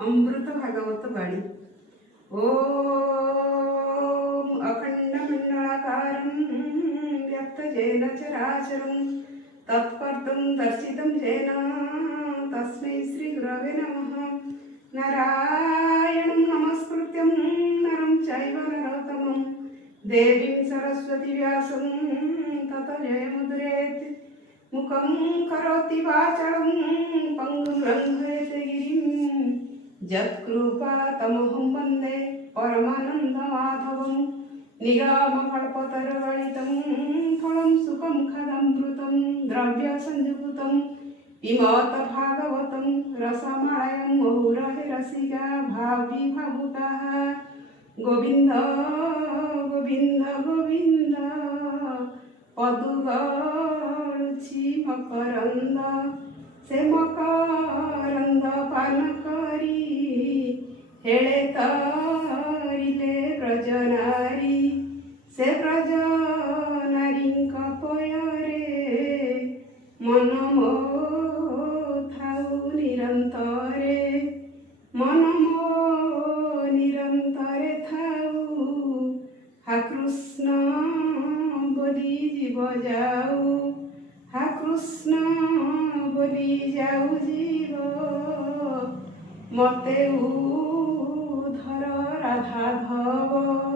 अमृत भागवत बाणी। ओम अखंड मंडलाकारं व्याप्तजेन चराचरं तत्पदं दर्शितं येन तस्मै श्री गुरवे नमः। नारायणं नमस्कृत्यं नरं चैव नरोत्तमं देवीं सरस्वती व्यासं ततो जयमुद्रेत्। मुखं करोति वाचालं पङ्गुं लङ्घयते गिरिं यत्कृपातमहं वन्दे परमानन्दमाधवं। निगमकल्पतरुगलितं फलं सुखं खदमृतं द्रव्यसंयुक्तं पिबत भागवतं रसमालयं मुहुरहे रसिका भाविभावुकाः। गोविन्द गोविन्द गोविन्द पदुगळुछि मकरंद से मकरंद पान करी हेळे तरिले ब्रजनारी से ब्रजनारींक पୟରେ मन मो थाउ निरंतरे मन मो निरंतरे थाउ। हा कृष्ण बोली जीव जाऊ हा कृष्ण बोली जाऊ जीव मते उधर राधा धव।